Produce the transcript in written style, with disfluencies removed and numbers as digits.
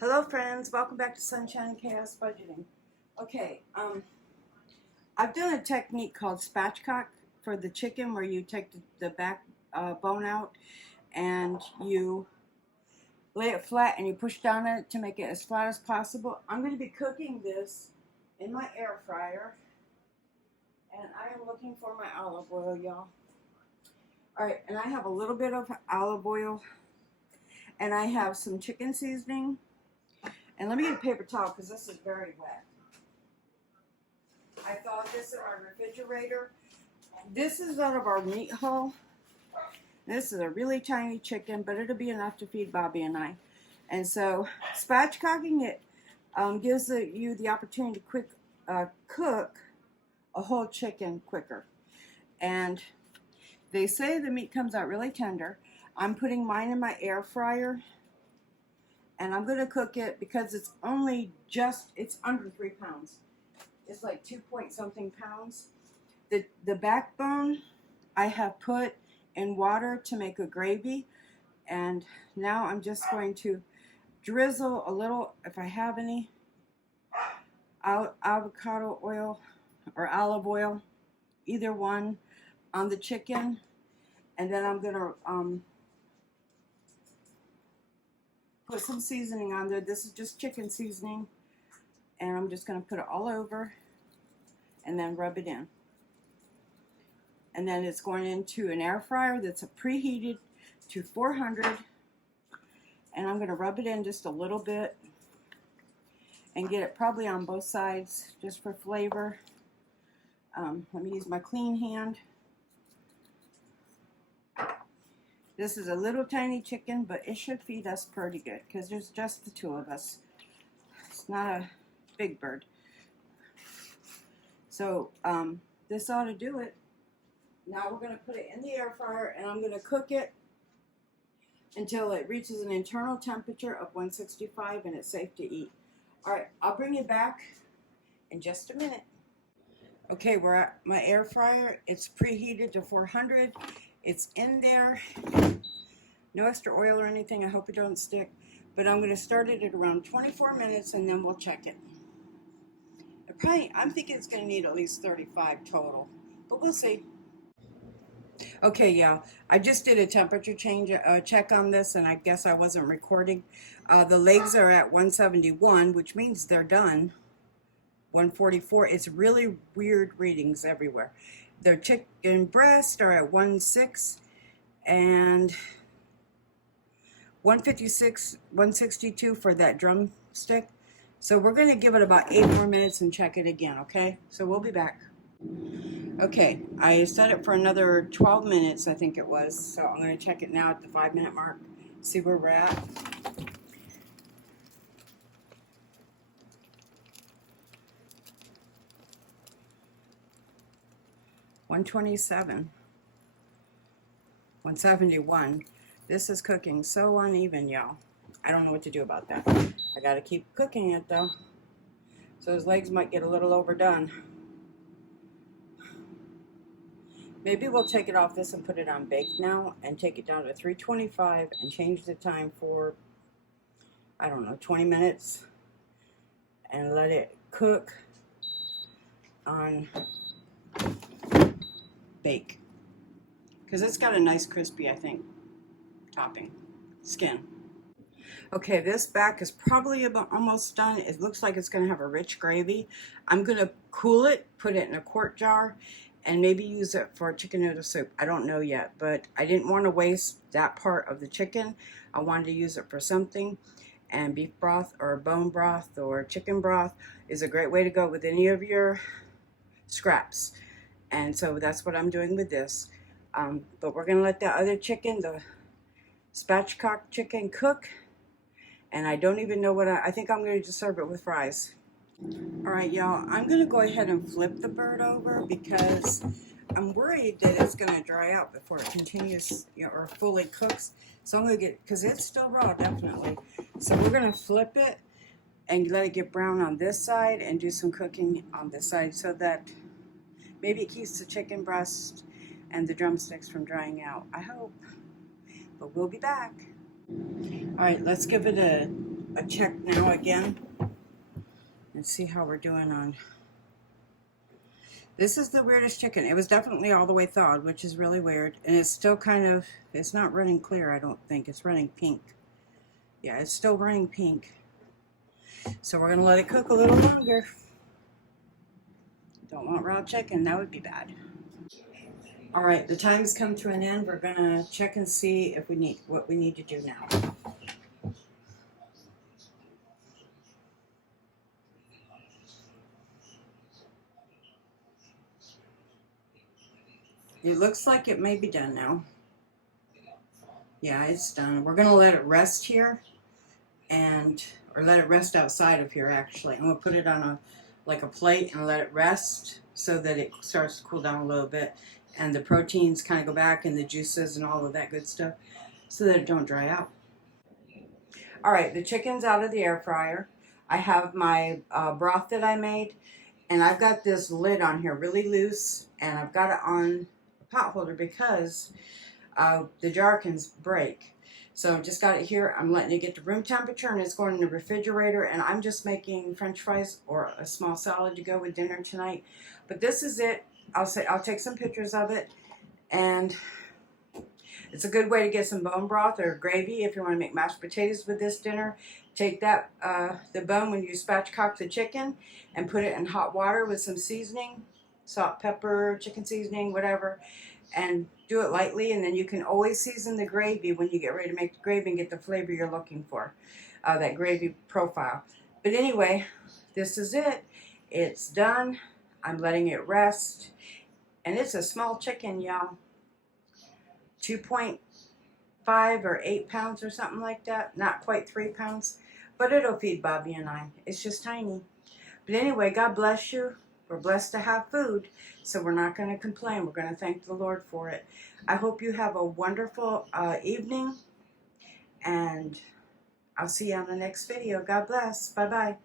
Hello friends, welcome back to Sunshine and Chaos Budgeting. Okay, I've done a technique called spatchcock for the chicken where you take the back bone out and you lay it flat and you push down on it to make it as flat as possible. I'm going to be cooking this in my air fryer and I am looking for my olive oil, y'all. Alright, and I have a little bit of olive oil and I have some chicken seasoning. And let me get a paper towel because this is very wet. I thawed this in our refrigerator. This is out of our meat hull. This is a really tiny chicken, but it'll be enough to feed Bobby and I. And so spatchcocking it gives you the opportunity to cook a whole chicken quicker. And they say the meat comes out really tender. I'm putting mine in my air fryer. And I'm going to cook it because it's under 3 pounds. It's like 2 point something pounds. The backbone I have put in water to make a gravy. And now I'm just going to drizzle a little, if I have any, avocado oil or olive oil, either one, on the chicken. And then I'm going to put some seasoning on there. This is just chicken seasoning. And I'm just going to put it all over and then rub it in. And then it's going into an air fryer that's preheated to 400. And I'm going to rub it in just a little bit and get it probably on both sides just for flavor. Let me use my clean hand. This is a little tiny chicken, but it should feed us pretty good because there's just the two of us. It's not a big bird. So this ought to do it. Now we're going to put it in the air fryer and I'm going to cook it until it reaches an internal temperature of 165 and it's safe to eat. Alright, I'll bring you back in just a minute. Okay, we're at my air fryer. It's preheated to 400. It's in there. No extra oil or anything. I hope it don't stick. But I'm going to start it at around 24 minutes and then we'll check it. I'm thinking it's going to need at least 35 total. But we'll see. Okay, yeah. I just did a temperature check on this and I guess I wasn't recording. The legs are at 171, which means they're done. 144. It's really weird readings everywhere. Their chicken breasts are at 1.6 and 156, 162 for that drumstick. So we're going to give it about 8 more minutes and check it again, okay? So we'll be back. Okay, I set it for another 12 minutes, I think it was. So I'm going to check it now at the 5-minute mark, see where we're at. $127, 171. This is cooking so uneven, y'all. I don't know what to do about that. I gotta keep cooking it though. So his legs might get a little overdone. Maybe we'll take it off this and put it on bake now and take it down to 325 and change the time for, I don't know, 20 minutes and let it cook on bake. Because it's got a nice crispy, I think, topping, skin. Okay, this back is probably about almost done. It looks like it's going to have a rich gravy. I'm going to cool it, put it in a quart jar, and maybe use it for chicken noodle soup. I don't know yet, but I didn't want to waste that part of the chicken. I wanted to use it for something, and beef broth or bone broth or chicken broth is a great way to go with any of your scraps. And so that's what I'm doing with this. But we're going to let that other chicken, the spatchcock chicken, cook. And I don't even know what I think I'm going to just serve it with fries. Alright, y'all, I'm going to go ahead and flip the bird over because I'm worried that it's going to dry out before it continues, or fully cooks. So I'm going to because it's still raw, definitely. So we're going to flip it and let it get brown on this side and do some cooking on this side so that maybe it keeps the chicken breast and the drumsticks from drying out. I hope. But we'll be back. Alright, let's give it a a check now again and see how we're doing on. This is the weirdest chicken. It was definitely all the way thawed, which is really weird. And it's still kind of, it's not running clear, I don't think. It's running pink. Yeah, it's still running pink. So we're going to let it cook a little longer. Don't want raw chicken, that would be bad. All right, the time's come to an end. We're going to check and see if we need what we need to do now. It looks like it may be done now. Yeah, it's done. We're going to let it rest here, or let it rest outside of here actually. I'm going to put it on like a plate and let it rest so that it starts to cool down a little bit and the proteins kind of go back and the juices and all of that good stuff so that it don't dry out. All right, the chicken's out of the air fryer. I have my broth that I made, and I've got this lid on here really loose, and I've got it on a pot holder because the jar can break. So I've just got it here. I'm letting it get to room temperature, and it's going in the refrigerator, and I'm just making French fries or a small salad to go with dinner tonight. But this is it. I'll take some pictures of it, and it's a good way to get some bone broth or gravy if you want to make mashed potatoes with this dinner. Take that the bone when you spatchcock the chicken and put it in hot water with some seasoning, salt, pepper, chicken seasoning, whatever, and do it lightly. And then you can always season the gravy when you get ready to make the gravy and get the flavor you're looking for, that gravy profile. But anyway, this is it. It's done. I'm letting it rest. And it's a small chicken, y'all. 2.5 or 8 pounds or something like that. Not quite 3 pounds. But it'll feed Bobby and I. It's just tiny. But anyway, God bless you. We're blessed to have food, so we're not going to complain. We're going to thank the Lord for it. I hope you have a wonderful evening, and I'll see you on the next video. God bless. Bye-bye.